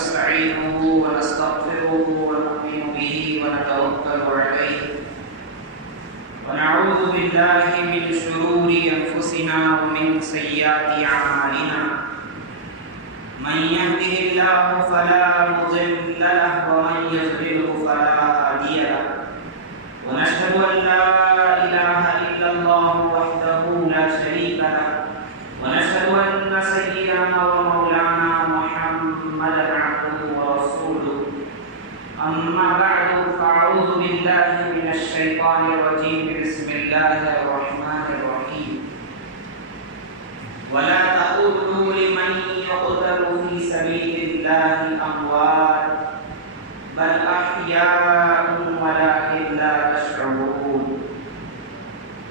ونستعينه ونستغفره ونؤمن به ونتوكل عليه ونعوذ بالله من شرور أنفسنا ومن سيئات أعمالنا من يهده الله فلا مضل له ومن يضلل فلا هادي له ونشهد أن لا إله إلا الله وحده لا شريك له ونشهد أن سيدنا ومولانا محمدا عبده ورسوله أما بعد فأعوذ بالله من الشيطان الرجيم بسم الله الرحمن الرحيم ولا تقولوا لمن يقتل في سبيل الله أموات بل أحياء ولكن لا تشعرون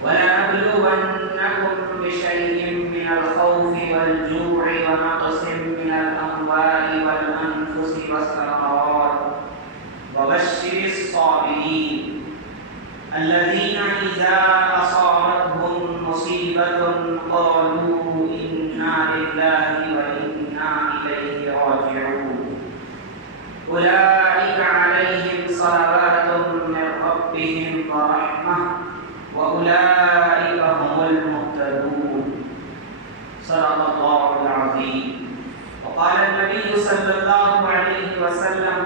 ولنبلونكم بشيء من الخوف والجوع ونقص من الأموال والأنفس والثمرات وبشر الصابرين الذين إذا أصابتهم مصيبة قالوا إنا لله وإنا إليه راجعون أولئك عليهم صلوات من ربهم ورحمة وأولئك هم المهتدون صدق الله العظيم وقال النبي صلى الله عليه وسلم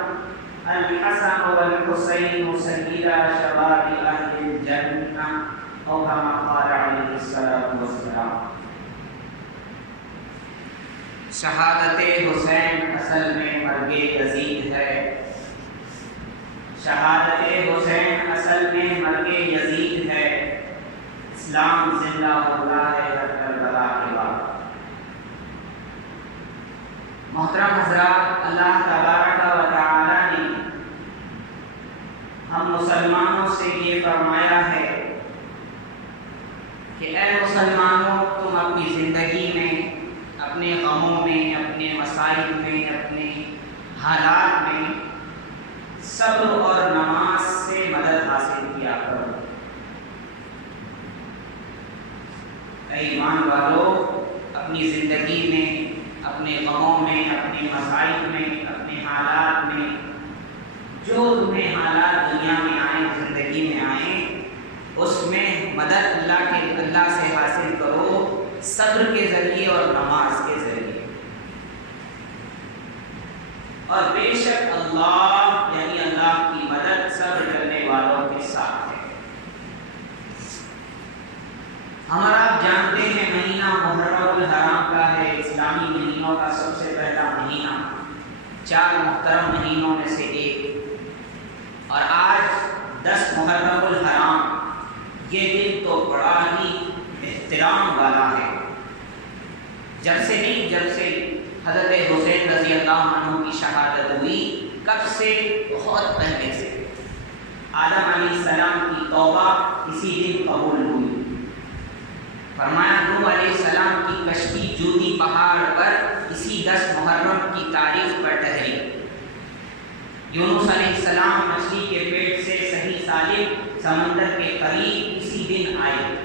الحسن والحسين سيدا شباب أهل الجنة أو كما قال عليه الصلاة والسلام شہادت حسین اصل میں مرگ یزید ہے شہادت حسین اصل میں مرگ یزید ہے اسلام زندہ ہوتا ہے ہر کربلا کے بعد محترم حضرات اللہ تبارک و تعالی نے ہم مسلمانوں سے یہ فرمایا ہے کہ اے مسلمانوں تم اپنی زندگی میں اپنے غموں میں اپنے مصائب میں اپنے حالات میں صبر اور نماز سے مدد حاصل کیا کرو اے ایمان والو اپنی زندگی میں اپنے غموں میں اپنے مصائب میں اپنے حالات میں جو تمہیں حالات دنیا میں آئیں زندگی میں آئیں اس میں مدد اللہ سے حاصل کرو صبر کے ذریعے اور نماز کے ذریعے اور بے شک اللہ یعنی اللہ کی مدد صبر کرنے والوں کے ساتھ ہے ہمارا آپ جانتے ہیں مہینہ محرم الحرام کا ہے اسلامی مہینوں کا سب سے پہلا مہینہ 4 محترم مہینوں میں سے ایک اور آج 10 محرم الحرام یہ دن تو بڑا ہی احترام والا ہے جب سے حضرت حسین رضی اللہ عنہ کی شہادت ہوئی کب سے بہت پہلے سے آدم علیہ السلام کی توبہ اسی دن قبول ہوئی فرمایا نوح علیہ السلام کی کشتی جودی پہاڑ پر اسی 10 محرم کی تاریخ پر ٹھہری یونس علیہ السلام مچھلی کے پیٹ سے صحیح سالم سمندر کے قریب اسی دن آئے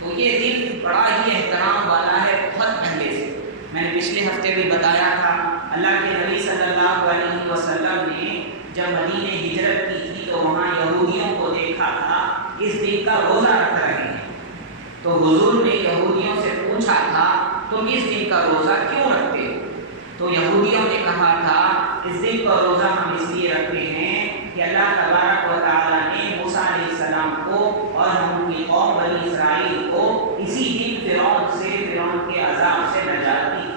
تو یہ دن بڑا ہی احترام والا ہے بہت پہلے سے میں نے پچھلے ہفتے بھی بتایا تھا اللہ کے نبی صلی اللہ علیہ وسلم نے جب مدینے ہجرت کی تھی تو وہاں یہودیوں کو دیکھا تھا اس دن کا روزہ رکھ رہے ہیں تو حضور نے یہودیوں سے پوچھا تھا تم اس دن کا روزہ کیوں رکھتے ہو تو یہودیوں نے کہا تھا اس دن کا روزہ ہم اس لیے رکھتے ہیں کہ اللہ تبارک و تعالیٰ نے موسیٰ علیہ السلام کو اور ہم کی قوم بنی اسرائیل کو اسی دن فرعون کے عذاب سے نجات دی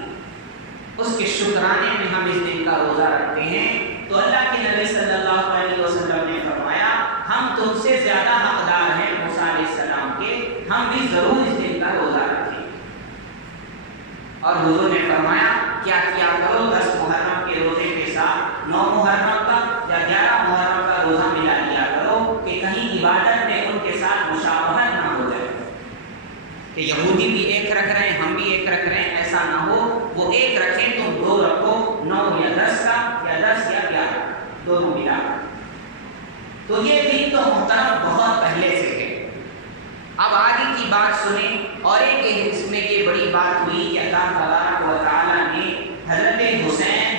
اس کے شکرانے میں ہم اس دن کا روزہ رکھتے ہیں تو اللہ کے نبی صلی اللہ علیہ وسلم نے فرمایا ہم تم سے زیادہ حقدار ہیں موسیٰ علیہ السلام کے ہم بھی ضرور اس دن کا روزہ رکھیں اور حضور نے فرمایا کیا کرو 10 محرم کے روزے کے ساتھ 9 محرم کا یا 11 محرم کا روزہ ملا لیا کرو کہ کہیں عبادت میں ان کے ساتھ مشابہت نہ ہو جائے کہ یہودی بھی ایک رکھ رہے ہیں ہم بھی ایک رکھ رہے ہیں ایسا نہ ہو وہ ایک رکھیں تم 2 رکھو 9 یا 10 کا یا 10 یا 11 دونوں ملا تو یہ دن تو محترم بہت پہلے سے ہے اب آگے کی بات سنیں اور ایک اس میں یہ بڑی بات ہوئی کہ اللہ تبارک و تعالیٰ نے حضرت حسین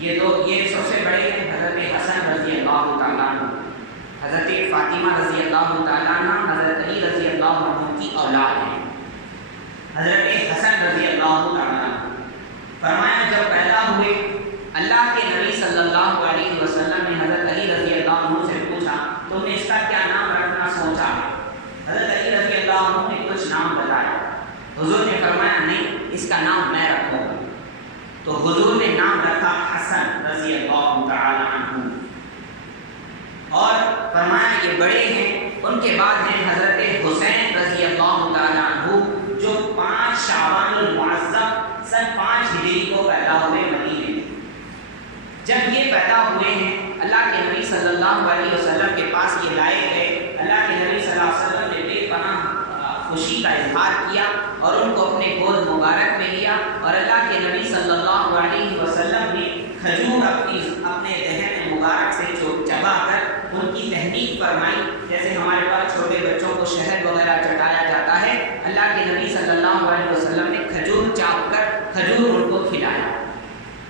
یہ سب سے بڑے ہیں حضرت حسن رضی اللہ تعالیٰ عنہ، حضرت فاطمہ رضی اللہ تعالیٰ عنہ حضرت علی رضی اللہ عنہ کی اولاد ہیں۔ حضرت حسن رضی اللہ تعالیٰ عنہ فرمایا جب پیدا ہوئے اللہ کے نبی صلی اللہ علیہ وسلم نے حضرت علی رضی اللہ عنہ سے پوچھا تم نے اس کا کیا نام رکھنا سوچا؟ حضرت علی رضی اللہ عنہ نے کچھ نام بتایا، حضور نے فرمایا نہیں اس کا نام میں رکھوں گا، تو حضور نے نام رکھا حسن رضی اللہ تعالی عنہ، اور فرمایا یہ بڑے ہیں۔ ان کے بعد ہیں حضرت حسین رضی اللہ تعالی عنہ جو 5 شعبان المعظم سن 5 ہجری کو پیدا ہوئے مدینے میں۔ جب یہ پیدا ہوئے ہیں اللہ کے نبی صلی اللہ علیہ وسلم کے پاس یہ لائے گئے، اللہ کے نبی صلی اللہ علیہ وسلم نے بے پناہ خوشی کا اظہار کیا اور ان کو اپنے گود مبارک میں لیا، اور اللہ کے نبی صلی اللہ علیہ وسلم نے کھجور اپنے دہن مبارک سے چبا کر ان کی تحریک فرمائی، جیسے ہمارے پاس چھوٹے بچوں کو شہد وغیرہ چٹایا جاتا ہے، اللہ کے نبی صلی اللہ علیہ وسلم نے کھجور چاپ کر کھجور ان کو کھلایا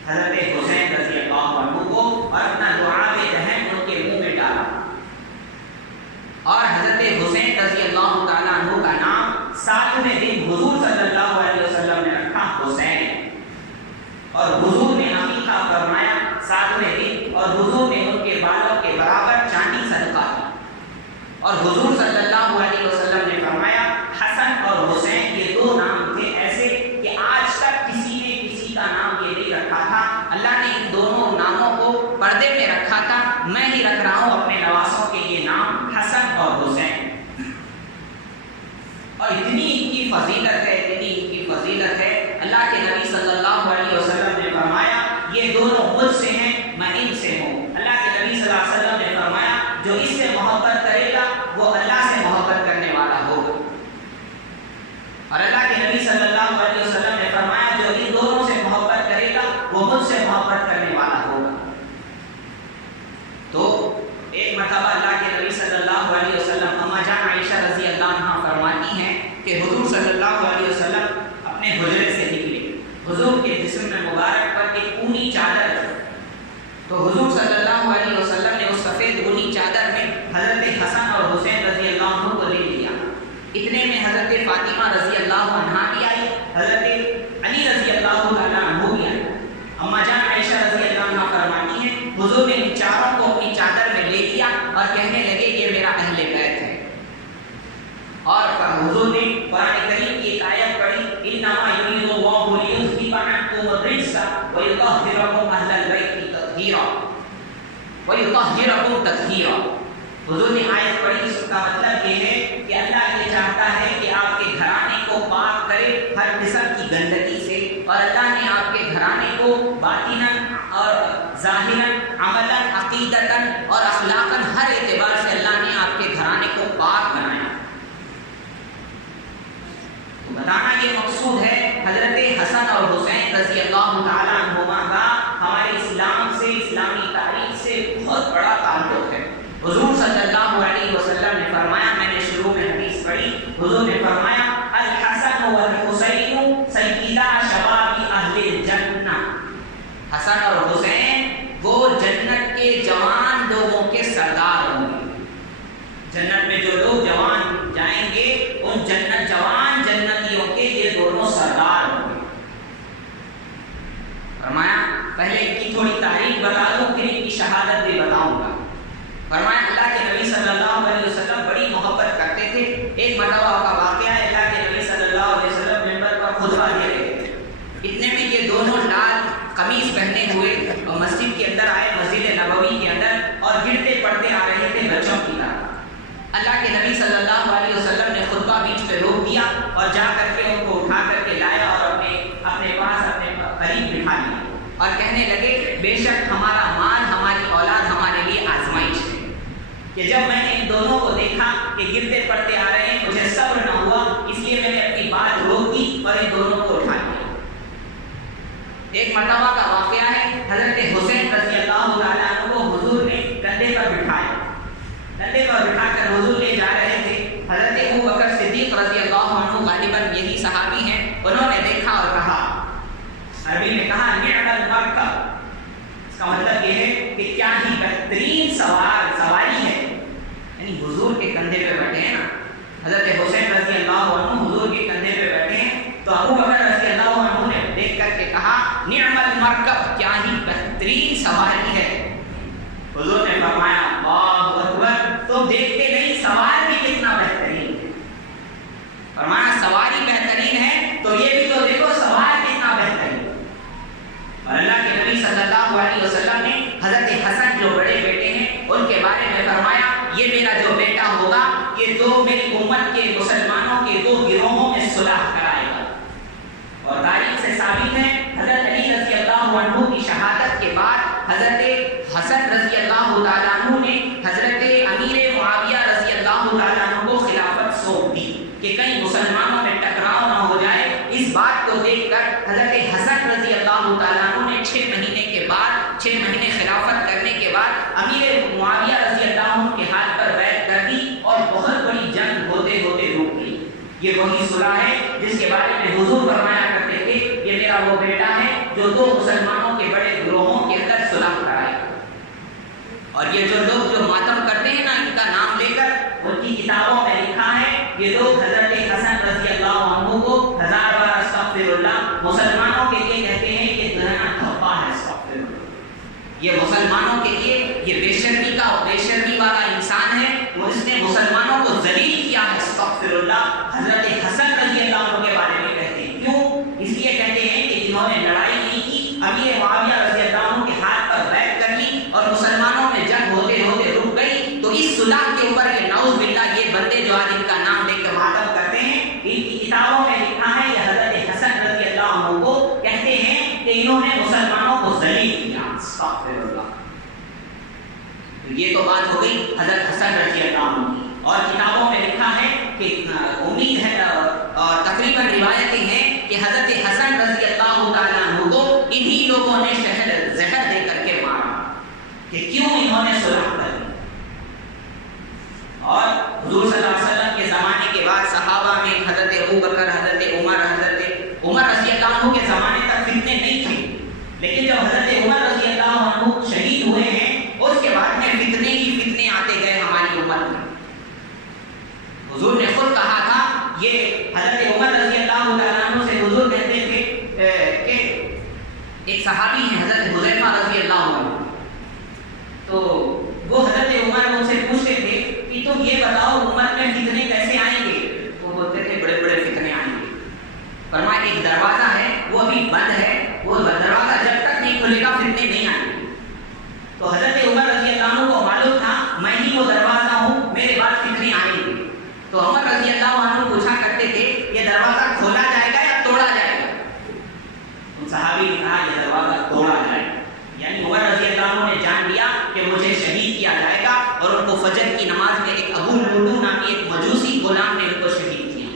حضرت حسین رضی اللہ عنہ کو، اور اپنا دعا دہن ان کے منہ میں ڈالا، اور حضرت حسین رضی اللہ تعالیٰ عنہ کا نام 7ویں دن حضور صلی اللہ علیہ وسلم نے رکھا حسین، اور حضور نے عقیقہ فرمایا 7ویں دن، اور حضور نے ان کے بالوں کے برابر چاندی صدقہ کی، اور حضور صلی اللہ علیہ وسلم نے فرمایا حسن اور حسین یہ 2 نام تھے ایسے کہ آج تک کسی نے کسی کا نام یہ نہیں رکھا تھا، اللہ نے ان دونوں ناموں کو پردے میں رکھا تھا، میں ہی رکھ رہا ہوں اپنے نواسوں کے یہ نام حسن اور حسین، اور اتنی ان کی فضیلت ہے، اتنی ان کی فضیلت ہے، اللہ کے نبی صلی اللہ علیہ وسلم نے فرمایا یہ دونوں مجھ سے ہیں میں ان سے ہوں، اللہ کے نبی صلی اللہ علیہ وسلم نے فرمایا جو اس سے محبت کرے گا وہ اللہ سے محبت کرنے والا ہوگا، اور اللہ کے نبی صلی اللہ علیہ وسلم نے فرمایا جو ان دونوں سے محبت کرے گا وہ مجھ سے محبت کرنے والا ہوگا۔ تو ایک مرتبہ اللہ کے نبی صلی اللہ علیہ وسلم اما جان عائشہ رضی اللہ عنہا فرماتی ہیں کہ حضور صلی اللہ علیہ وسلم اپنے حجرے سے نکلے، حضور کے جسم میں مبارک پر ایک اونی چادر تھی، تو حضور صلی اللہ علیہ وسلم نے اس سفید اونی چادر میں حضرت حسن اور حسین رضی اللہ عنہ کو لے لیا، اتنے میں حضرت فاطمہ رضی اللہ عنہا بھی آئی، حضرت علی رضی اللہ عنہ بھی آئی، اما جان عائشہ رضی اللہ عنہ فرماتی ہیں حضور نے ان چاروں کو اپنی چادر میں لے لیا اور کہنے لگے یہ میرا اہل بیت ہے، اور حضور نے قرآن کریم کی ایک آیت پڑھی انما یرید اللہ لیذھب عنکم الرجس ویطہرکم اہل البیت تطہیرا ویطہرکم تطہیرا۔ حضور نے آیت پڑھی، اس کا مطلب یہ ہے کہ اللہ یہ چاہتا ہے کہ آپ کے گھرانے کو پاک کرے ہر قسم کی گندگی سے، اور اللہ نے آپ کے گھرانے کو باطناً اور ظاہراً عملاً عقیدتاً اور اخلاقاً ہر اعتبار سے اللہ نے آپ کے گھرانے کو پاک بنایا۔ تو بتانا یہ مقصود ہے حضرت حسن اور حسین رضی اللہ تعالیٰ عنہما کا ہمارے اسلام سے، اسلامی تاریخ سے بہت بڑا تعلق ہے۔ حضور صلی اللہ علیہ وسلم نے فرمایا، میں نے شروع میں حدیث پڑھی، حضور نے فرمایا الحسن والحسین سیدا شباب اہل الجنہ، حسن اور حسین وہ جنت کے جوان لوگوں کے سردار ہوں گے، جنت میں جو لوگ جوان جائیں گے ان جوان جنتیوں کے یہ دونوں سردار ہوں گے۔ فرمایا پہلے ان کی تھوڑی تاریخ بتا دوں پھر ان کی شہادت بھی بتاؤں گا۔ فرمایا اللہ کے نبی صلی اللہ علیہ وسلم بڑی محبت کرتے تھے، ایک مرتبہ کا واقعہ ہے، اللہ کے نبی صلی اللہ علیہ وسلم ممبر پر خطبہ دے رہے تھے، اتنے میں یہ دونوں لال قمیص پہنے ہوئے اور مسجد کے اندر آئے، مسجد نبوی کے اندر، اور گرتے پڑتے آ رہے تھے بچوں کی طرح۔ اللہ کے نبی صلی اللہ علیہ وسلم نے خطبہ بیچ پہ روک دیا اور جا کر کے ان کو اٹھا کر کے لایا اور اپنے پاس اپنے قریب بٹھا لیا، اور کہنے لگے بے شک ہمارا مال، ہماری اولاد ہمارے لیے آزمائش ہے، کہ جب میں نے ان دونوں کو دیکھا کہ گرتے پڑتے آ رہے ہیں مجھے صبر نہ ہوا، اس لیے میں نے اپنی بات روک دی اور ان دونوں کو اٹھا لیا۔ ایک مرتبہ کا واقعہ ہے، حضرت حسین رضی اللہ تعالیٰ عنہ کو حضور نے کندھے پر بٹھایا، کندھے پر بٹھا کر حضور لے جا رہے تھے، حضرت ابوبکر صدیق رضی اللہ عنہ غالباً یہی صحابی ہیں، انہوں نے دیکھا اور کہا، عربی میں کہا نعم المرکب، اس کا مطلب یہ ہے کہ کیا ہی بہترین سواری ہے، یعنی حضور کے کندھے پہ بیٹھے ہیں نا، حضرت حسین رضی اللہ عنہ حضور کے کندھے پہ بیٹھے ہیں، تو ابو بکر رضی اللہ عنہ نے دیکھ کر کے کہا نعم المرکب، کیا ہی بہترین سواری ہے۔ حضور نے فرمایا اللہ اکبر، تو دیکھتے نہیں سوار بھی کتنا بہترین ہے، فرمایا سواری بہترین ہے تو یہ بھی تو دیکھو سوار کتنا بہترین ہے۔ اور اللہ کے نبی صلی اللہ علیہ وسلم نے حضرت حسن جو بڑے بیٹے ہیں ان کے بارے میں فرمایا یہ میرا جو بیٹا ہوگا یہ دو میری امت کے مسلمانوں کے دو گروہوں میں صلح کرائے گا۔ اور تاریخ سے ثابت ہے حضرت علی رضی اللہ عنہ کی شہادت کے بعد حضرت حسن رضی اللہ تعالیٰ عنہ نے حضرت امیر معاویہ رضی اللہ تعالیٰ عنہ کو خلافت سونپ دی کہ کہیں مسلمانوں میں ٹکراؤ نہ ہو جائے۔ اس بات کو دیکھ کر حضرت حسن رضی اللہ تعالیٰ عنہ نے 6 مہینے کے بعد 6 مہینے خلافت کرنے کے بعد امیر معاویہ رضی اللہ عنہ کے ہاتھ پر بیعت کر دی اور بہت بڑی جنگ ہوتے ہوتے رک گئی۔ یہ وہی صلح ہے جس کے بارے میں حضور فرمایا کرتے تھے یہ میرا وہ بیٹا ہے جو دو مسلمانوں کے بڑے گروہوں کے اندر صلح کرائے گا۔ اور یہ جو لوگ جو ماتم کرتے ہیں نا ان کا نام لے کر ان کی کتابوں میں لکھا ہے یہ لوگ حضرت حسن رضی اللہ عنہ کو 1000 بار استغفر اللہ، مسلمانوں کے لیے کہتے ہیں یہ دہنا دھپا ہے استغفر اللہ، یہ مسلمانوں کے لیے یہ بے شرمی والا انسان ہے، وہ اس نے مسلمانوں کو ذلیل کیا ہے استغفر اللہ۔ حضرت حسن رضی اللہ عنہ کے بارے میں کہتے ہیں، کیوں؟ اس لیے کہتے ہیں کہ انہوں نے لڑائی نہیں کی، امیر معاویہ رضی اللہ عنہ کے ہاتھ پر بیعت کر لی اور مسلمانوں میں جنگ ہوتے ہوتے رک گئی، تو اس صلح کے اوپر یہ نعوذ باللہ یہ بندے جو آج ان کا نام لے کر ماتم کرتے ہیں ان کی کتابوں میں لکھا ہے یہ حضرت حسن رضی اللہ عنہ کو کہتے ہیں کہ انہوں نے مسلمانوں کو ذلیل کیا استغفر اللہ۔ یہ تو بات ہو گئی حضرت حسن رضی اللہ عنہ کی، اور کتابوں میں لکھا ہے کہ امید ہے اور تقریباً روایتیں ہیں کہ حضرت حسن رضی اللہ تعالیٰ عنہ کو انہی لوگوں نے زہر دے کر کے مارا کہ کیوں انہوں نے صلح کر لی۔ اور حضور صلی اللہ علیہ وسلم کے زمانے کے بعد صحابہ میں حضرت ابو بکر، حضرت عمر رضی اللہ عنہ کے زمانے تک فتنے نہیں تھے، لیکن جب حضرت عمر رضی اللہ عنہ شہید ہوئے ہیں اس کے بعد میں فتنے ہی فتنے آتے گئے ہماری امت میں۔ حضور نے خود کہا تھا، یہ حضرت عمر رضی اللہ تعالیٰ عنہ سے حضور کہتے تھے کہ ایک صحابی ہیں حضرت حذیفہ رضی اللہ عنہ، تو وہ حضرت عمر ان سے پوچھتے تھے کہ تم یہ بتاؤ امت میں فتنے کیسے آئیں گے؟ وہ بولتے تھے بڑے بڑے فتنے آئیں گے۔ فرمایا ایک دروازہ ہے وہ ابھی بند ہے، وہ دروازہ جب تک نہیں کھلے گا فتنے نہیں آئیں گے۔ تو حضرت عمر رضی اللہ عنہ کو معلوم تھا میں ہی وہ دروازہ ہوں، میرے بعد فتنے آئیں گے۔ تو عمر رضی اللہ عنہ پوچھا کرتے تھے یہ دروازہ کھولا جائے گا یا توڑا جائے گا؟ ان صحابی نے کہا یہ دروازہ توڑا جائے گا، یعنی عمر رضی اللہ عنہ نے جان لیا کہ مجھے شہید کیا جائے گا، اور ان کو فجر کی نماز میں ایک ابو لولو نامی ایک مجوسی غلام نے ان کو شہید کیا۔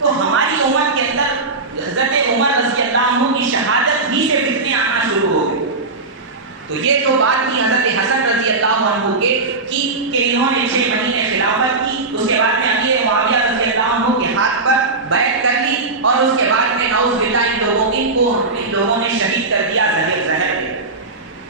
تو ہماری امت کے اندر حضرت عمر رضی اللہ عنہ کی شہادت ہی سے فتنے آنا شروع ہو گئے۔ تو یہ تو بات کی حضرت حسن رضی اللہ عنہ کہ انہوں نے 6 مہینے خلافت کی، اس کے بعد میں امیر معاویہ رضی اللہ عنہ کے ہاتھ پر بیعت کر لی، اور اس کے بعد میں نعوذ باللہ ان لوگوں نے شہید کر دیا زہر دے۔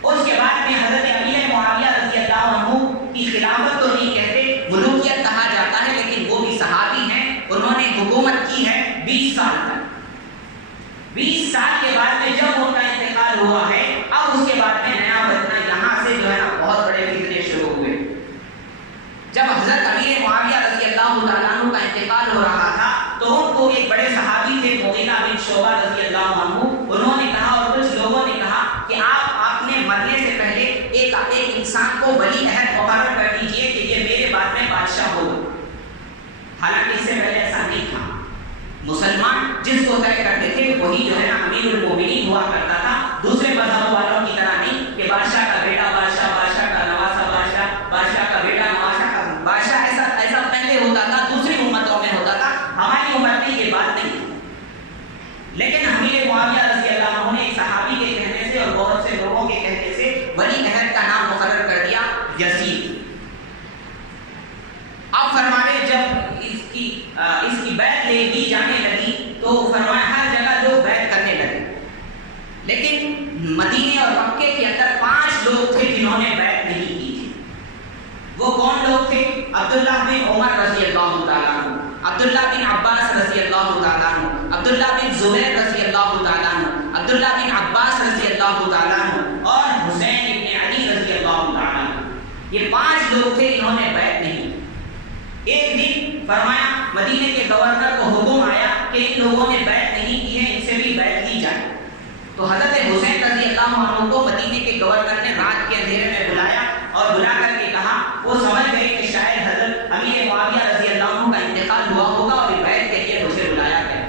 اس کے بعد میں حضرت امیر معاویہ رضی اللہ عنہ کی خلافت تو نہیں کہتے، ملوکیت کہا جاتا ہے، لیکن وہ بھی صحابی ہیں، انہوں نے حکومت کی ہے 20 سال تک۔ 20 سال کے بعد میں جب ان کا انتقال ہوا ہے، اب اس کے بعد میں نیا بدنا یہاں سے جو ہے نا بہت بڑے فتنے شروع ہوئے۔ جب حضرت امیر معاویہ رضی اللہ تعالیٰ عنہ کا انتقال ہو رہا تھا تو ان کو ایک بڑے صحابی تھے مغیرہ بن شعبہ رضی اللہ عنہ، انہوں نے کہا اور کچھ لوگوں نے کہا کہ آپ نے مرنے سے پہلے ایک انسان کو ولی عہد مقرر کر دیجئے کہ یہ میرے بعد میں بادشاہ ہوگا۔ حالانکہ اس سے پہلے ایسا نہیں تھا، مسلمان جس کو طے کرتے تھے وہی جو ہے نا امیر المومنین ہوا کرتا تھا، دوسرے مذہب والوں کی طرح نہیں کہ بادشاہ کا بیٹا بادشاہ، بادشاہ کا نواسا بادشاہ، بادشاہ کا بیٹا نواسا کا بادشاہ، ایسا پہلے ہوتا تھا، دوسری امتوں میں ہوتا تھا، ہماری امت میں یہ بات نہیں تھی۔ لیکن امیر معاویہ رضی اللہ عنہ نے ایک صحابی کے کہنے سے اور بہت سے لوگوں کے کہنے سے ولی عہد کا نام مقرر کر دیا یزید۔ اب فرمانے جب اس کی بیعت لے دی جانے لگی تو فرمایا ہر جگہ لوگ بیعت کرنے لگے، لیکن مدینے اور عمر رضی اللہ تعالیٰ عنہ، عبداللہ بن عباس رضی اللہ تعالیٰ عنہ، عبداللہ بن زبیر رضی اللہ تعالیٰ عنہ، عبداللہ بن عباس رضی اللہ تعالیٰ عنہ اور حسین ابن علی رضی اللہ تعالیٰ عنہ، یہ 5 لوگ تھے، انہوں نے بیعت نہیں. ایک دن فرمایا مدینے کے گورنر کو حکم آیا کہ ان لوگوں نے بیعت نہیں کی ہے، ان سے بھی بیعت کی جائے. تو حضرت حسین رضی اللہ عنہ کو مدینے کے گورنر نے رات کے اندھیرے میں بلایا اور بلا کر کے کہا، وہ سمجھ گئے کہ شاید حضرت امیر معاویہ رضی اللہ عنہ کا انتقال ہوا ہوگا اور بیعت کے لیے مجھے بلایا گیا.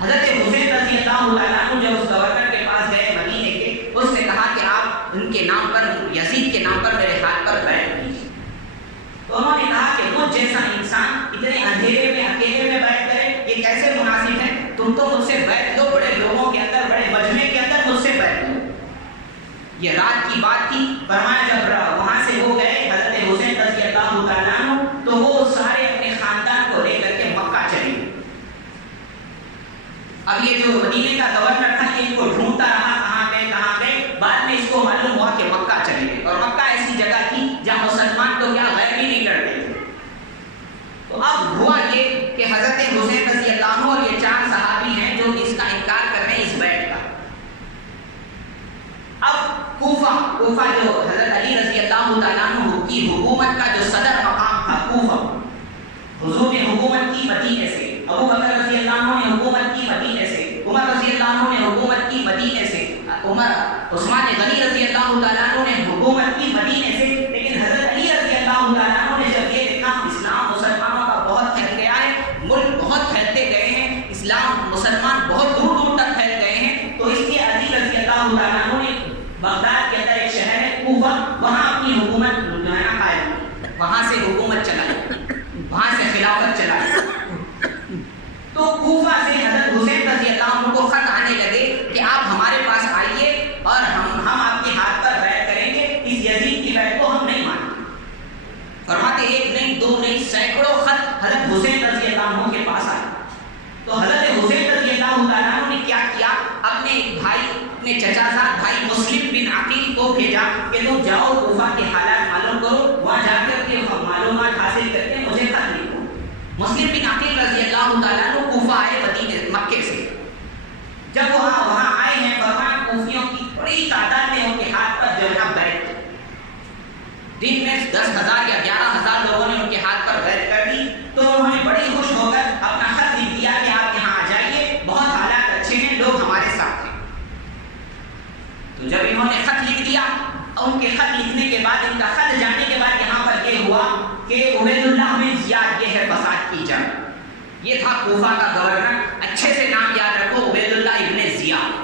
حضرت حسین رضی اللہ تعالیٰ عنہ جب اس گورنر کے پاس گئے مدینے کے، اس نے کہا کہ آپ ان کے نام پر، یزید کے نام پر میرے ہاتھ پر بیعت کیجیے. تو انہوں نے کہا کہ مجھ جیسا انسان اتنے اندھیرے میں اکیلے میں بیعت کرے، یہ کیسے مناسب ہے؟ تم تو مجھ سے بیعت لو، بڑے لوگوں کے اندر، بڑے مجمع کے اندر مجھ سے بیعت لو. یہ رات کی بات تھی. فرمایا جب وہاں سے وہ گئے حضرت حسین رضی اللہ تعالیٰ عنہ، تو وہ سارے اپنے خاندان کو لے کر کے مکہ چلے گئے. اب یہ جو مدینے کا گورنر تھا یہ ان کو ڈھونڈتا رہا، کہاں گئے کہاں گئے. بعد میں اس کو معلوم ہوا کہ مکہ چلے گئے، اور مکہ ایسی جگہ تھی جہاں مسلمان تو کیا غیر بھی نہیں کرتے تھے. تو اب ہوا یہ کہ حضرت حسین رضی اللہ عنہ اور یہ 4 صحابی ہیں جو اس کا انکار کر رہے ہیں اس بیعت کا. اب کوفہ جو حضرت علی رضی اللہ تعالیٰ عنہ کی حکومت کا جو صدر مقام تھا کوفہ، حضور نے حکومت کی مدینے سے، ابو بکر رضی اللہ عنہ نے حکومت کی مدینے سے، عمر رضی اللہ عنہ نے حکومت کی مدینے سے، عثمان غنی رضی اللہ تعالیٰ عنہ نے حکومت کی مدینے سے. لیکن حضرت علی رضی اللہ تعالیٰ عنہ نے جب یہ دیکھا اسلام مسلمانوں کا بہت پھیل گیا ہے، ملک بہت پھیلتے گئے ہیں، اسلام مسلمان بہت دور دور تک پھیل گئے ہیں، تو اس لیے علی رضی اللہ تعالیٰ عنہ نے بغداد کے اندر ایک شہر ہے کوفہ، وہاں اپنی حکومت قائم کی، وہاں سے حکومت چلائی، وہاں سے خلافت چلائی. تو کوفہ سے حضرت حسین رضی اللہ عنہ کو خط آنے لگے کہ آپ ہمارے پاس آئیے اور ہم آپ کے ہاتھ پر بیعت کریں گے، اس یزید کی بیعت کو ہم نہیں مانیں گے. فرماتے ایک نہیں، 2 نہیں، سینکڑوں خط حضرت حسین رضی اللہ عنہ کے پاس آئے. تو حضرت حسین رضی اللہ تعالیٰ عنہ نے کیا کیا، اپنے ایک بھائی، اپنے چچا زاد بھائی مسلم بن عقیل کو بھیجا کہ تم جاؤ کوفہ کے حالات معلوم کرو، وہاں جا کر کے معلومات حاصل کر کے مجھے خط لکھو. مسلم بن عقیل رضی اللہ تعالیٰ عنہ کوفہ آئے مدینے مکے سے. جب وہ وہاں آئے ہیں فرمایا کوفیوں کی بڑی تعداد نے ان کے ہاتھ پر جو ہے نا بیعت کی. دن میں 10,000 یا 11,000 لوگوں نے ان کے ہاتھ پر بیعت کر دی. تو انہوں نے بڑی خوش ہو کر اپنا خط لکھ دیا کہ آپ یہاں آ جائیے، بہت حالات اچھے ہیں، لوگ ہمارے ساتھ ہیں. تو جب انہوں نے خط لکھ دیا، ان کے خط لکھنے کے بعد، ان کا خط جانے کے بعد یہاں پر یہ ہوا کہ عبید اللہ بن زیاد یہ ہے فساد کی جڑ. یہ تھا کوفہ کا گورنر، اچھے سے نام یاد رکھو، عبید اللہ ابن زیاد.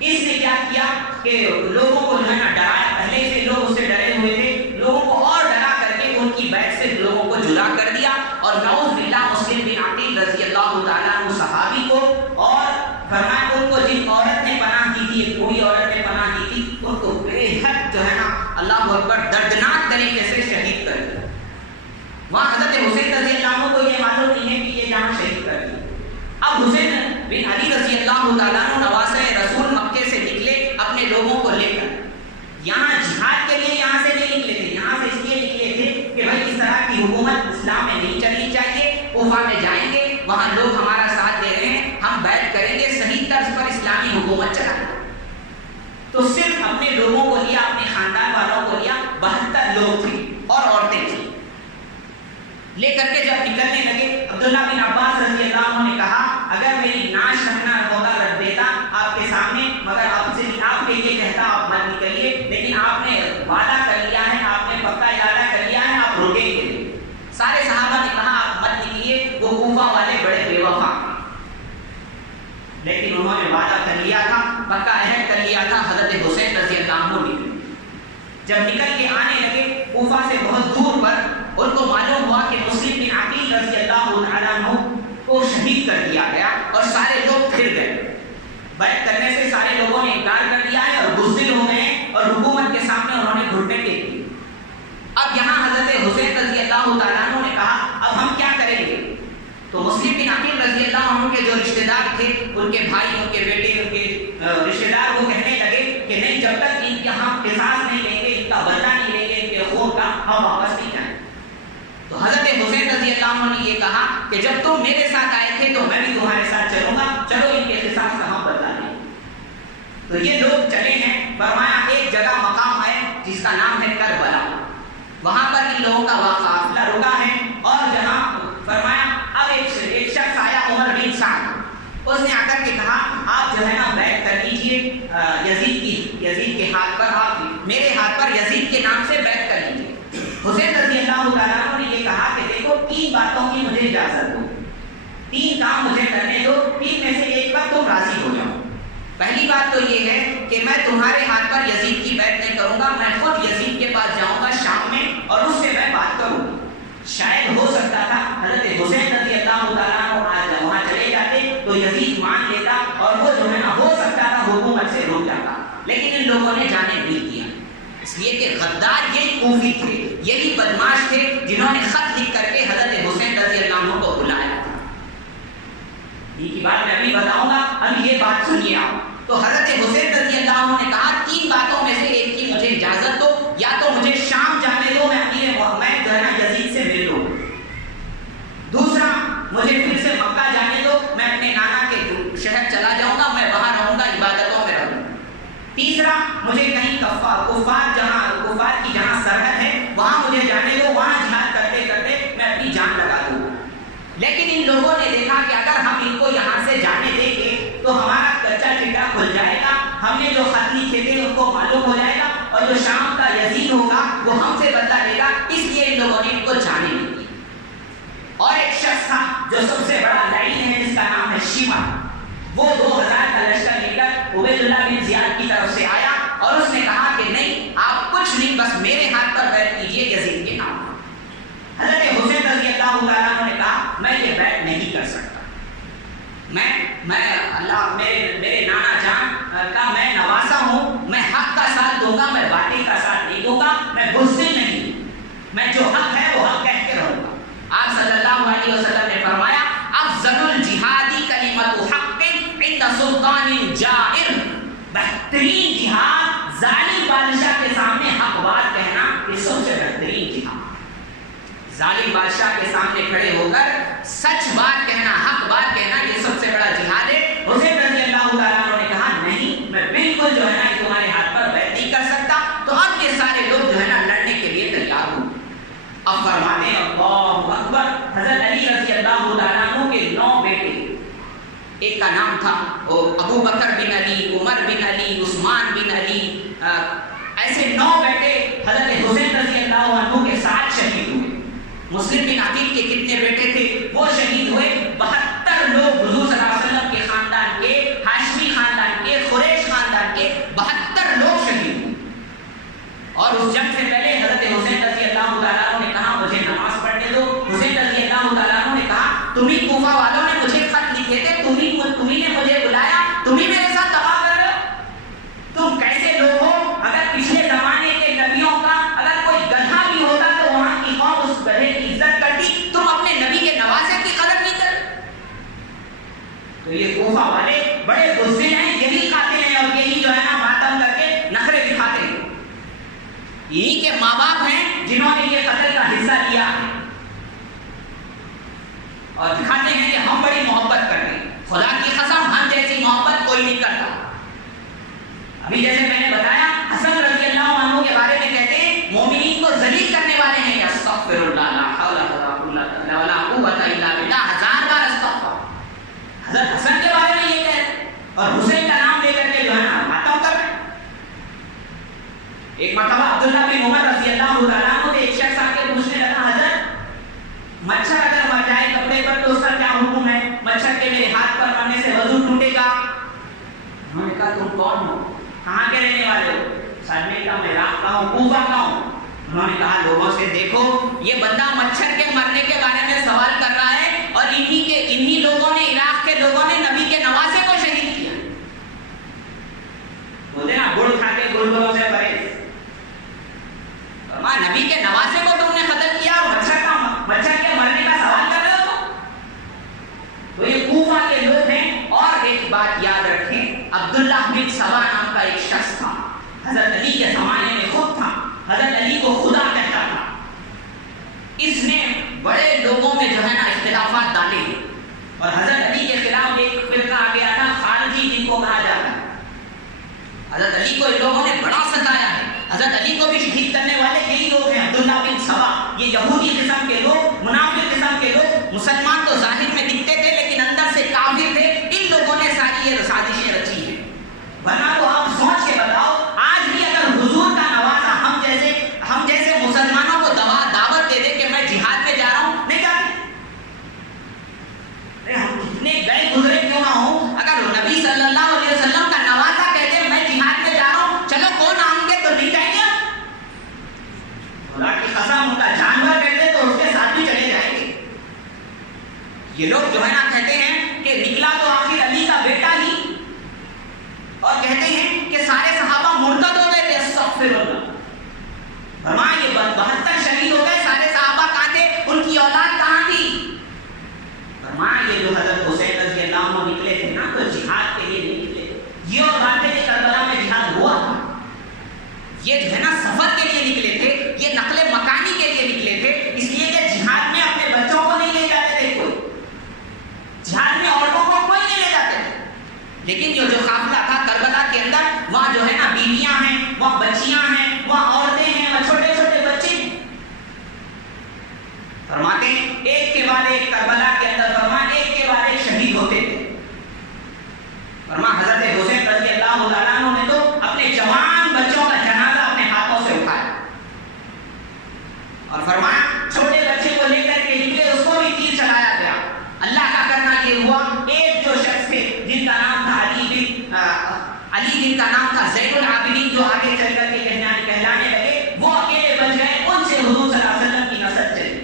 اس نے کیا کیا کہ لوگوں کو جو ہے نا ڈرایا، پہلے سے لوگ اس سے ڈرے ہوئے تھے، لوگوں کو اور ڈرا کر کے ان کی بیعت سے لوگوں کو جدا کر دیا. اور نعوذ باللہ مسلم بن عقیل رضی اللہ تعالیٰ عنہ صحابی کو، اور فرمایا ان کو جن عورت نے پناہ دی تھی، ایک بوڑھی عورت نے پناہ دی تھی، ان کو بے حد جو ہے نا اللہ اکبر دردناک طریقے سے شہید کر دیا. وہاں حضرت حسین رضی اللہ عنہ کو یہ معلوم نہیں ہے کہ یہ جہاں شہید کر دیا. اب حسین بن علی رضی اللہ تعالیٰ عنہ نواسہ رسول مکے سے نکلے اپنے لوگوں کو لے کر. یہاں جہاد کے لیے یہاں سے نہیں نکلے تھے، یہاں سے اس لیے نکلے تھے کہ بھائی اس طرح کی حکومت اسلام میں نہیں چلنی چاہیے. کوفہ میں جائیں گے، وہاں لوگ ہمارا ساتھ دے رہے ہیں، ہم بیعت کریں گے، صحیح طرز پر اسلامی حکومت چلائیں. تو صرف اپنے لوگوں کو لیا، اپنے خاندان والوں کو لیا، 72 لوگ تھے اور عورتیں تھیں. لے کر کے جب نکلنے لگے، عبداللہ بن عباس رضی اللہ عنہ نے کہا اگر میری ناش رکھنا ہوتا رکھ دیتا آپ کے سامنے، مگر آپ کے لیے کہتا آپ مت نکلیے، لیکن آپ نے وعدہ کر لیا ہے، آپ نے پکا ارادہ کر لیا ہے، آپ روکیں گے. سارے صحابہ نے کہا آپ مت نکلیے، وہ کوفہ والے بڑے بے وفا، لیکن انہوں نے وعدہ کر لیا تھا، پکا عہد کر لیا تھا. حضرت حسین رضی اللہ عنہ نکلے. جب نکل کے آنے لگے کوفہ سے بہت دور پر، ان کو معلوم ہوا کہ مسلم بن عقیل رضی اللہ تعالیٰ عنہ کو شہید کر دیا گیا اور سارے لوگ پھر گئے. بیعت کرنے سے سارے لوگوں نے انکار کر دیا ہے اور بزدل ہو گئے اور حکومت کے سامنے انہوں نے گھٹنے ٹیک دیے. اب یہاں حضرت حسین رضی اللہ تعالیٰ عنہ نے کہا اب ہم کیا کریں گے؟ تو مسلم بن عقیل رضی اللہ عنہ کے جو رشتہ دار تھے، ان کے بھائی، ان کے بیٹے، ان کے رشتہ دار، وہ کہنے لگے کہ نہیں، جب تک ان کے ہم قصاص نہیں لیں گے، ان کا بدلہ نہیں لیں گے، ان کے خون کا، ہم واپس نہیں جائیں. تو حضرت عنہ نے یہ کہا کہ جب تم میرے ساتھ آئے تھے تو میں بھی تمہارے ساتھ چلوں گا، چلو ان کے قصص کا ہم بتا دیں۔ تو یہ لوگ چلے ہیں، فرمایا ایک جگہ مقام ہے جس کا نام ہے کربلا، وہاں پر ان لوگوں کا قافلہ رکا ہے، اور جہاں فرمایا اب ایک شخص آیا عمر بن سعد، اس نے آ کر کے کہا آپ جو ہے نا بیعت کر لیجیے یزید کے ہاتھ پر، آپ میرے ہاتھ پر یزید کے نام سے بیعت کر لیجیے۔ حسین رضی اللہ تعالیٰ عنہ نے یہ کہا کہ دیکھو 3 باتوں کی مجھے اجازت دو، 3 کام مجھے کرنے دو، 3 میں سے ایک پر تم راضی ہو جاؤ۔ پہلی بات تو یہ ہے کہ میں تمہارے ہاتھ پر یزید کی بیعت نہیں کروں گا، میں خود یزید کے پاس جاؤں گا شام میں اور اس سے میں بات کروں گا۔ شاید ہو سکتا تھا حضرت حسین رضی اللہ تعالیٰ عنہ وہاں چلے جاتے تو یزید مان لیتا اور وہ جو ہے نا ہو سکتا تھا حکومت سے رک جاتا، لیکن ان لوگوں نے جانے نہیں دیا، اس لیے کہ غدار یہی کوفی تھے، یہی بدماش تھے جنہوں نے خط لکھ کر کے حضرت حسین رضی اللہ عنہ کو بلایا تھا۔ یہ کی بات میں ابھی بتاؤں گا، اب یہ بات سنیے آپ۔ تو حضرت حسین رضی اللہ عنہ نے کہا 3 باتوں میں سے ایک کی مجھے اجازت دو، یا تو مجھے شام جانے دو، میں جو ہے نا یزید سے مل لوں، دوسرا مجھے پھر سے مکہ جانے دو، میں اپنے نانا کے شہر چلا جاؤں گا، میں وہاں رہوں گا، عبادتوں میں رہوں گا، تیسرا مجھے کہیں کفار کی جہاں سرحد ہے وہاں مجھے جانے دو، وہاں جہاد کرتے کرتے میں اپنی جان لگا دوں۔ لیکن ان لوگوں نے دیکھا کہ اگر ہم ان کو یہاں سے جانے دیں گے تو ہمارا کچا چٹا کھل جائے گا، ہم نے جو خط لکھے تھے ان کو معلوم ہو جائے گا، اور جو شام کا یزید ہوگا وہ ہم سے بدلہ لے گا، اس لیے ان لوگوں نے ان کو جانے نہیں دیا۔ اور ایک شخص تھا جو سب سے بڑا لعین ہے جس کا نام ہے شیبہ، وہ 2000 کا لشکر لے کر عبید اللہ بن زیاد کی طرف سے آیا اور اس نے کہا کہ نہیں آپ کچھ نہیں، بس میرے ہاتھ پر بیعت کیجیے یزید کے نام پر۔ حضرت حسین رضی اللہ تعالیٰ عنہ نے کہا میں یہ بیعت نہیں کر سکتا، میں اللہ میرے نانا جان کا میں نواسا ہوں، میں حق کا ساتھ دوں گا، میں باطل کا ساتھ نہیں دوں گا، میں بزدل نہیں، میں جو حق ہے وہ حق کہہ کے رہوں گا۔ آپ صلی اللہ علیہ وسلم نے فرمایا افضل الجہادی کلمۃ حق عند سلطان جائر، بہترین جہاد ظالم بادشاہ کے سامنے حق بات کہنا، یہ سب سے بہترین جہاد، ظالم بادشاہ کے سامنے کھڑے ہو کر سچ بات کہنا، حق بات کہنا، یہ سب سے بڑا جہاد ہے۔ حسین رضی اللہ تعالیٰ عنہ نے کہا نہیں میں بالکل جو ہے نا تمہارے ہاتھ پر بیعت نہیں کر سکتا، تو اب یہ سارے لوگ جو ہے نا لڑنے کے لیے تیار ہوں۔ اب فرماتے ہیں اللہ اکبر، حضرت علی رضی اللہ تعالیٰ عنہ کے 9 بیٹے، ایک کا نام تھا ابو بکر بن علی، عمر بن علی، عثمان بن علی، ایسے 9 بیٹے حضرت حسین رضی اللہ عنہ کے ساتھ شہید ہوئے۔ مسلم بن عقیل کے کتنے بیٹے تھے وہ شہید ہوئے، 72 لوگ حضور صلی اللہ علیہ وسلم کے خاندان کے، ہاشمی خاندان کے، قریش خاندان کے 72 لوگ شہید ہوئے۔ اور اس جنگ سے پہلے حضرت حسین رضی اللہ تعالیٰ عنہ نے کہا مجھے نماز پڑھنے دو، حسین رضی اللہ تعالیٰ عنہ نے کہا تم ہی کوفہ والوں نے مجھے خط لکھے تھے، تم ہی نے مجھے بلایا، تم ہی میرے ساتھ دغا کر رہے ہو، تم کیسے لوگ ہو؟ اگر پچھلے زمانے کے نبیوں کا اگر کوئی گدھا بھی ہوتا تو وہاں کی قوم اس گدھے کی عزت کرتی، تم اپنے نبی کے نواسے کی قدر نہیں کر۔ تو یہ کوفہ والے بڑے بزدل ہیں، یہی قاتل ہیں اور یہی جو ہے نا ماتم کر کے نخرے دکھاتے ہیں، یہی کے ماں باپ ہیں جنہوں نے یہ قتل کا حصہ لیا ہے اور دکھاتے ہیں کہ ہم بڑی محبت کرتے ہیں، خدا کی قسم ہم جیسی محبت کوئی نہیں کرتا۔ ابھی جیسے میں نے بتایا حسن رضی اللہ عنہ کے بارے میں کہتے ہیں مومنین کو ذلیل کرنے والے ہیں، استغفر اللہ لا حول ولا قوت الا باللہ، 1000 بار استغفر۔ حضرت حسن کے بارے میں یہ کہتے ہیں اور حسین کا نام لے کر کے جو ہے نا ماتم کر رہے ہیں۔ ایک مرتبہ عبداللہ بن عمر رضی اللہ تعالیٰ عنہ ایک شخص آ کے پوچھنے لگا حضرت مچھر اگر مر جائے کپڑے پر تو اس کا کیا حکم ہے؟ مچھر کے میرے ہاتھ پر مرنے سے وضو ٹوٹے گا؟ انہوں نے کہا تم کون ہو، کہاں کے رہنے والے ہو؟ سالمی کا، میں عراق کا ہوں، کوفہ کا ہوں۔ انہوں نے کہا لوگوں سے دیکھو یہ بندہ مچھر کے مرنے کے بارے میں سوال کر رہا ہے اور انہی لوگوں نے، عراق کے لوگوں نے نبی کے نواسے کو شہید کیا۔ بولتے نا گڑ کھا کے گردوں سے پرہیز، نبی کے نواسے کو تم نے قتل کیا اور مچھر کے مرنے کا سوال کر رہے ہو۔ تو یہ کوفہ کے لوگ ہیں۔ اور ایک بات یاد رکھیں، عبداللہ بن سبا نام کا ایک شخص تھا، حضرت علی کے زمانے میں خود تھا، حضرت علی کو خدا کہتا تھا۔ اس نے بڑے لوگوں میں جو ہے اور حضرت علی کے خلاف ایک فرقہ آ گیا تھا خارجی، جن کو کہا جاتا ہے. حضرت علی کو ان لوگوں نے بڑا ستایا ہے. حضرت علی کو بھی شہید کرنے والے یہی لوگ ہیں، عبداللہ بن سبا. یہ یہودی قسم کے لوگ، منافق قسم کے لوگ، مسلمان تو ظاہر میں دکھتے تھے لیکن اندر سے کافر تھے. ان لوگوں نے ساری یہ سازشیں رچی ہیں. ورنہ تو آپ سوچ کے بتاؤ، آج بھی اگر حضور کا نوازا ہم جیسے مسلمانوں کو دعوت دے دے کہ میں جہاد میں جا رہا ہوں، نہیں جاتے. ہم کتنے گئے گزرے کیوں نہ ہوں، اگر نبی صلی اللہ علیہ وسلم کا نوازا کہہ دے میں جہاد میں جا رہا ہوں، چلو کون آئیں گے تو نہیں جائیں گے. خدا کی قسم، ان کا جانور کہہ دے تو اس کے ساتھ بھی چلے جائیں گے. یہ لوگ جو ہے نا کہتے ہیں کہ نکلا تو آخر علی کا بیٹا ہی، اور کہتے ہیں کہ سارے صحابہ مرتد ہو گئے تھے. استغفر اللہ. فرمایا یہ 72 شہید ہو گئے، سارے صحابہ کہاں تھے، ان کی اولاد کہاں تھی. فرمایا یہ جو حضرت حسین رضی اللہ عنہ نکلے تھے نا تو جہاد کے لیے نہیں نکلے. یہ اور بات ہے کہ کربلا میں جہاد ہوا تھا، یہ جو ہے نا سفر کے لیے نکلے تھے، یہ نقل مکانی کے لیے نکلے تھے. اس لیے کہ جہاد میں اپنے بچوں کو نہیں لے جاتے تھے، کوئی جہاد میں عورتوں کو کوئی نہیں لے جاتے تھے. لیکن یہ جو قافلہ تھا کربلا کے اندر، وہاں جو ہے نا بیویاں ہیں، وہاں بچیاں ہیں، وہاں عورتیں ہیں، وہاں چھوٹے چھوٹے بچے ہیں. فرماتے ہیں ایک کے بعد ایک کربلا کے اندر ایک کے بعد ایک شہید ہوتے تھے. حضرت حسین رضی اللہ تعالیٰ عنہ نے تو اپنے جوان بچوں کا جنازہ اپنے ہاتھوں سے اٹھایا اور فرمایا چھوٹے بچے کو لے کر کے نکلے، اس کو بھی تیر چلایا گیا. اللہ کا کرنا یہ ہوا، ایک جو شخص تھے جن کا نام تھا علی، جن کا نام تھا زین العابدین، جو آگے چل کر کے کہلانے لگے، وہ اکیلے بچ گئے. ان سے حضور صلی اللہ علیہ وسلم کی نسل چلی.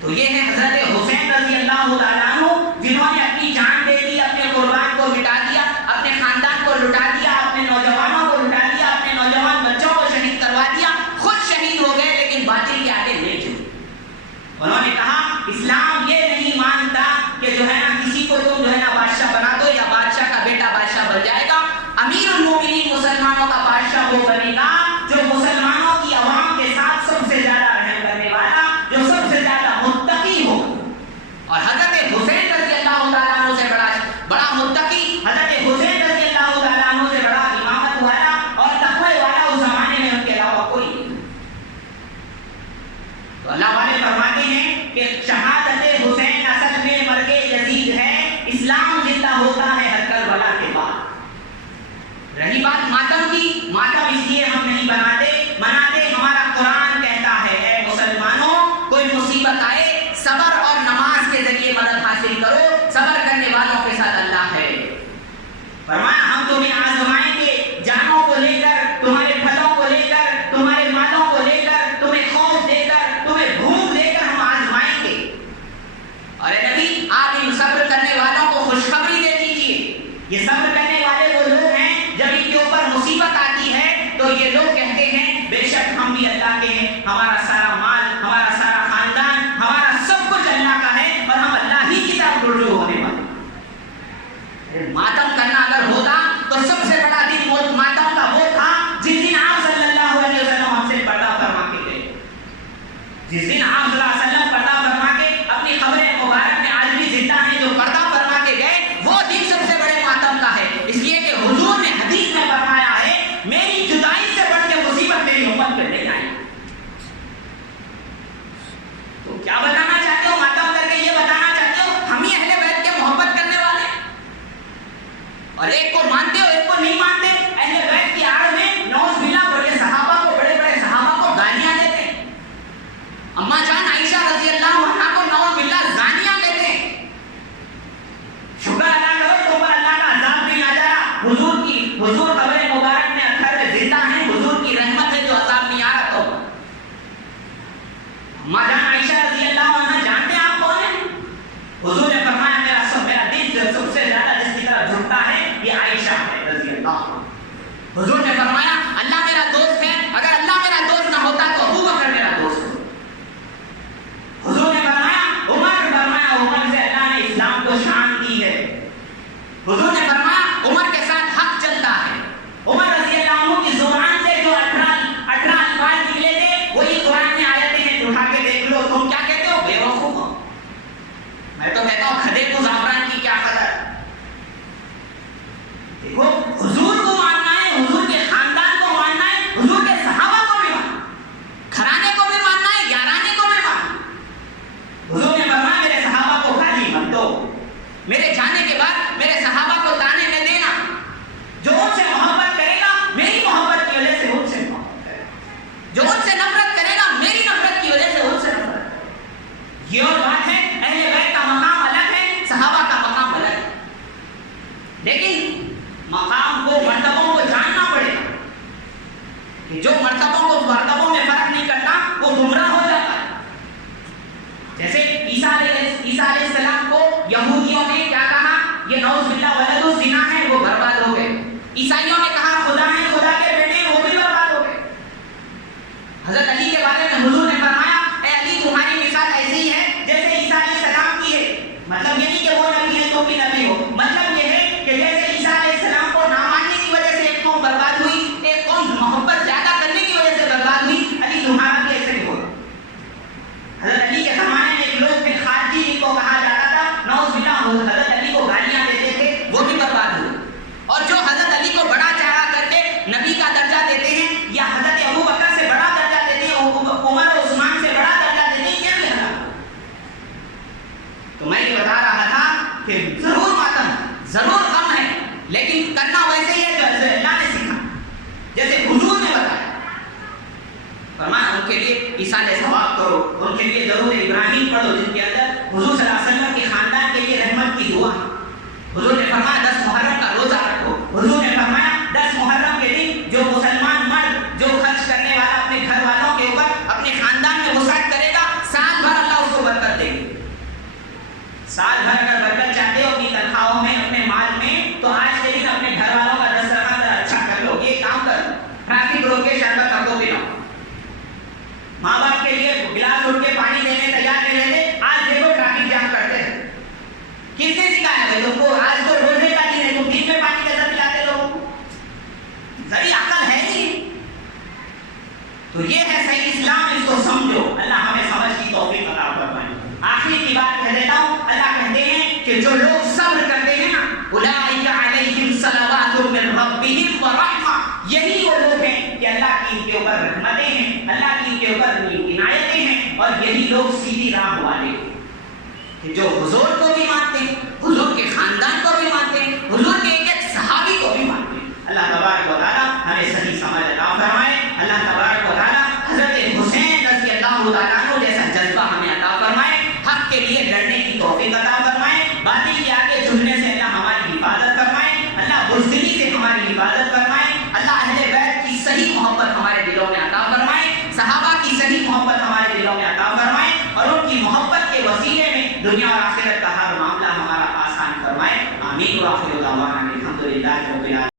تو یہ ہے حضرت حسین رضی اللہ تعالیٰ عنہ، جنہوں نے اپنی جان دے دی، اپنے قربان کو مٹا دیا، اپنے خاندان کو لٹا دیا، اپنے نوجوانوں کو لٹا دیا، اپنے نوجوان بچوں کو شہید کروا دیا. خود شہید ہو گئے لیکن باطل کے آگے نہیں جھکے. انہوں نے کہا اسلام یہ نہیں مانتا کہ جو ہے نا کسی کو تم جو ہے نا بادشاہ بنا دو یا بادشاہ کا بیٹا بادشاہ بن جائے گا. امیر المومنین مسلمانوں کا بادشاہ وہ بنے گا جو مسلمانوں کی عوام کے ساتھ سب سے زیادہ رحم کرنے والا، جو سب سے زیادہ متقی ہو. اور حضرت حسین رضی اللہ تعالیٰ عنہ سے بڑا متقی، حضرت حسین رضی اللہ تعالیٰ عنہ سے بڑا امامت والا اور تقوی والا اس زمانے میں ان کے علاوہ کوئی نہیں. تو اللہ والے فرماتے ہیں کہ شہادت حسین اصل میں مرگ یزید ہے. اسلام زندہ ہوتا ہے ہر کربلا کے بعد. رہی بات ماتم کی، ماتم اس لیے ہم نہیں مناتے، ہمارا قرآن کہتا ہے اے مسلمانوں کوئی مصیبت آئے صبر اور نماز کے ذریعے مدد حاصل کرو، صبر کرنے والوں کے ساتھ اللہ ہے. فرمایا ہم تمہیں آزمائیں گے، جانوں کو لے کر، تمہارے پھلوں کو لے کر، تمہارے مالوں کو لے کر، تمہیں خوف دے کر، تمہیں بھوک دے کر ہم آزمائیں گے. اور اے نبی آپ ان صبر کرنے والوں کو خوشخبری دے دیجیے. یہ صبر کرنے والے وہ لوگ ہیں جب ان کے اوپر مصیبت آتی ہے تو یہ لوگ کہتے ہیں بے شک ہم بھی اللہ کے ہیں، ہمارا سارا مال، ہمارا سارا خاندان، ہمارا سب کچھ اللہ کا ہے اور ہم اللہ ہی کی طرف رجوع ہونے والے. ماتم کرنا اگر ہوتا تو سب سے بڑا دن ماتم کا وہ تھا جس دن آپ صلی اللہ علیہ وسلم ہم سے پردہ فرما کے گئے. جس دن آپ صلی اللہ علیہ وسلم پردہ فرما کے اپنی قبر مبارک میں آج بھی زندہ ہیں، جو پردہ فرما کے گئے، وہ دن سب سے بڑے ماتم کا ہے. اس لیے کہ حضور نے حدیث میں فرمایا ہے میری جدائی سے بڑھ کے مصیبت میری امت پہ نہیں آئی. تو کیا بتانا چاہتے ہو ماتم کر کے؟ یہ بتانا چاہتے ہو ہم ہی اہل بیت کے محبت کرنے والے اور ایک کو مانتے ہو ایک کو نہیں مانتے. اہل بیت کی آڑ میں نوز بلا بڑے صحابہ کو گالیاں دیتے ہیں. اما جان عائشہ رضی اللہ عنہا کو نوز بلا زانیہ کہتے ہیں. شکر ادا کرو تو پر اللہ کا عذاب نہیں آ جا رہا. حضور قبر مبارک میں اکثر میں زندہ ہیں، حضور کی رحمت ہے جو عذاب نہیں آ رہا. تو اما جان عائشہ رضی اللہ عنہا جانتے ہیں آپ کون ہیں؟ حضور نے فرمایا میرا دل سب سے زیادہ جس کی طرف جھکتا ہے یہ لیکن مقام کو مرتبوں کو جاننا پڑے گا کہ جو مرتبوں میں فرق نہیں کرتا وہ گمراہ ہو جاتا ہے. جیسے عیسیٰ علیہ السلام کو یہودیوں نے کیا کہا؟ یہ نعوذ باللہ ولد الزنا ہے، وہ برباد ہو گئے. عیسائیوں نے کہا خدا ہے، خدا کے بیٹے ہیں، وہ بھی برباد ہو گئے. حضرت علی کے بارے میں حضور نے فرمایا اے علی تمہاری مثال ایسی ہے جیسے عیسیٰ علیہ السلام کی ہے. مطلب یہ نہیں کہ وہ نبی ہے تو بھی نبی ہو، مطلب یہ ہے کہ جیسے عیسیٰ علیہ السلام کو نہ ماننے کی وجہ سے ایک قوم برباد ہوئی، ایک قوم محبت زیادہ کرنے کی وجہ سے برباد ہوئی، علی تمہارا بھی ایسے ہی ہوگا. حضرت علی کے زمانے میں ایک لوگ پھر خارجی جن کو کہا جاتا تھا، نعوذ باللہ حضرت علی کو گالیاں دیتے تھے، وہ بھی برباد ہوئے. اور جو حضرت علی کو بڑا چاہا کر کے نبی کا درجہ دیتے ہیں یا حضرت ابو بکر سے بڑا درجہ دیتے ہیں، عمر و عثمان سے بڑا درجہ دیتے ہیں، یہ بھی ہلاک. تو میں یہ بتا رہا تھا کہ ضرور ماتم ضرور غم ہے، لیکن کرنا ویسے ہی ہے جو اللہ نے سکھا، جیسے حضور نے بتایا. فرمایا ان کے لیے ایصال ثواب کرو، ان کے لیے درود ابراہیم پڑھو جن کے اندر حضور صلی اللہ علیہ وسلم کے خاندان کے لیے رحمت کی دعا. حضور نے فرمایا 10 محرم کا روزہ رکھو. حضور نے فرمایا 10 محرم کے دن جو مسلمان مرد جو خرچ کرنے والا اپنے گھر والوں کے اوپر اپنے خاندان میں وسعت کرے گا، سال بھر اللہ اس کو برکت دے گی. سال بھر اگر برکت چاہتے ہو اپنی تنخواہوں میں، اپنے مال میں، تو آج کے دن اپنے گھر والوں کا دسترخوان ذرا اچھا کر لو. یہ کام کرو، ٹریفک روک کے شربت رکھو پلاؤ. ماں باپ کے لیے گلاس اٹھ کے پانی دینے تیار نہیں رہتے، آج دیکھو ٹریفک جام کرتے ہیں. کس نے سکھایا بھائی تم کو؟ آج تو روزے کا دن ہے، تم دن میں پانی کیسا پلاتے لوگوں کو؟ ذری عقل ہے نہیں. تو یہ ہے صحیح اسلام، اس کو سمجھو. اللہ ہمیں سمجھ کی توفیق عطا فرمائے. آخری کی بات کہہ دیتا ہوں، اللہ کہتے ہیں کہ جو لوگ صبر کرتے ہیں نا، اولئک علیہم صلوات من ربہم ورحمہ، یہی وہ لوگ ہیں کہ اللہ کی ان کے اوپر رحمتیں ہیں، اللہ کی ان کے اوپر عنایتیں ہیں، اور یہی لوگ سیدھی راہ والے ہیں کہ جو حضور کو بھی مانتے ہیں، حضور کے خاندان کو بھی مانتے ہیں، حضور کے ایک ایک صحابی کو بھی مانتے ہیں. اللہ تبارک و تعالیٰ ہمیں صحیح سمجھ عطا فرمائے. اللہ تبارک و تعالیٰ حضرت حسین رضی اللہ تعالیٰ عنہ جیسا جذبہ ہمیں عطا فرمائے، حق کے لیے لڑنے کی توفیق عطا فرمائے، باطل کے آگے جھکنے سے اللہ ہماری حفاظت فرمائے، اللہ بزدلی سے ہماری حفاظت فرمائے، اللہ اہل بیت کی صحیح محبت ہمارے دلوں میں عطا فرمائے، صحابہ کی صحیح محبت ہمارے دلوں میں عطا فرمائے، اور ان کی محبت کے وسیلے میں دنیا اور آخرت کا ہر معاملہ ہمارا آسان فرمائے. آمین. وآخر دعوانا الحمدللہ رب العالمین.